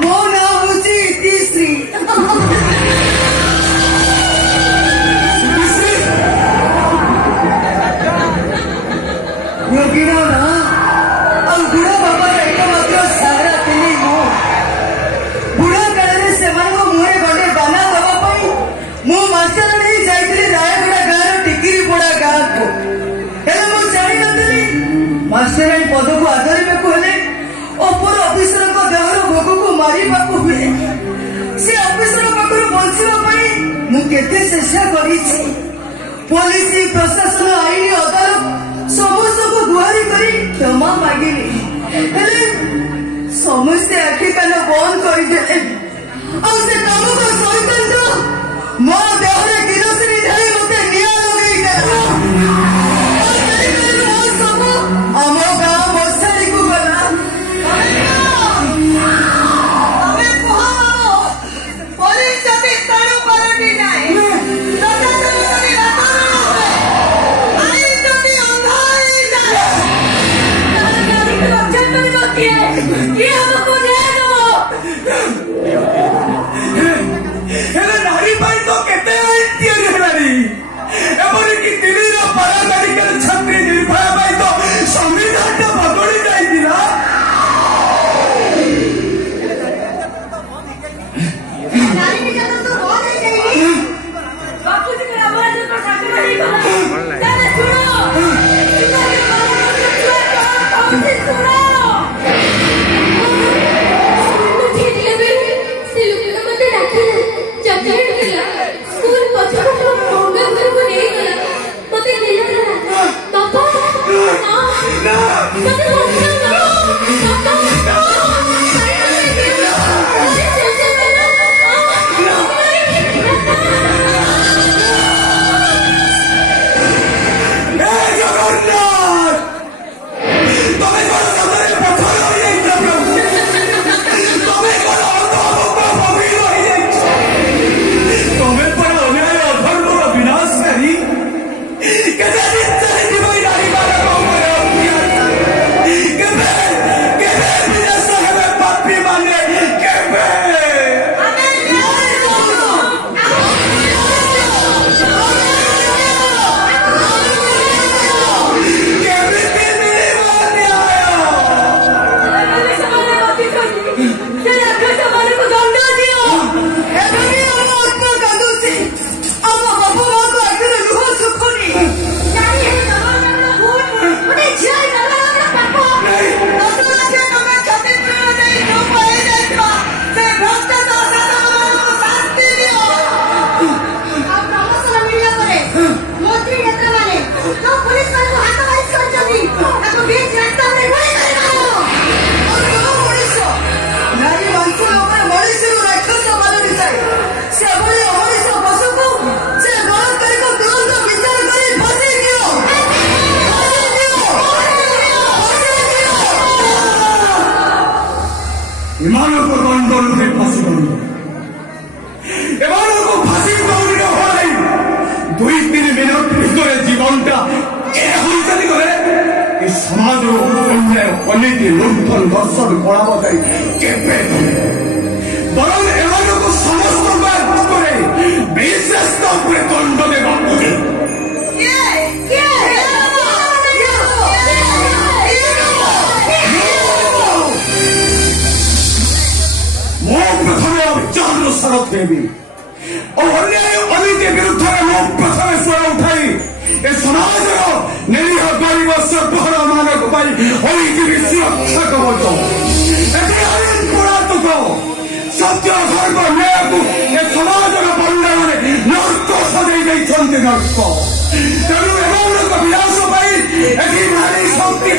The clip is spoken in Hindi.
मो ना होची इतिश्री योगिना ना अब बुढ़ा बाबा एकमात्र सहारा थिली मो बुढ़ा काल से मुहरे गंडे दाना दवा पाई मु मास्टर नहीं जाइली रायगड़ा गाँव टिकिरी पड़ा गाँव को हेले मु जानी नथिली मास्टर पद को आदर को हेले ओपर ऑफिसर को देहर भोग को मारी बापू हुए से ऑफिसर पाखर बंचवा पाई मु केते चेष्टा करिछि पुलिस प्रशासन आईन अदालत समस्त को गुहारी करी क्षमा मागिली हेले समस्ते आखि कान बंद करदे से काम को सहित मो देहरे किरोसिनी ढाली मते निया लगेई आम गाँव बसारी को गला नारी भाई तो कहते छात्री निर्भया भाई तो संविधान बदली जाइला समाज लुंठन दर्शन कला बजाई बरं एम समस्त विशेष दंड देवा मो प्रथम अभिचार शरत देवी और अन्याय अनीति विरुद्ध में प्रथम स्वर उठाई ए समाज निरीह गरीब सर्वहरा मानक सुरक्षा कवच आईन परातक सत्य धर्म न्याय को समाज बंधन नर्क सजाई नर्क तेणु एम विनाश नारी शक्ति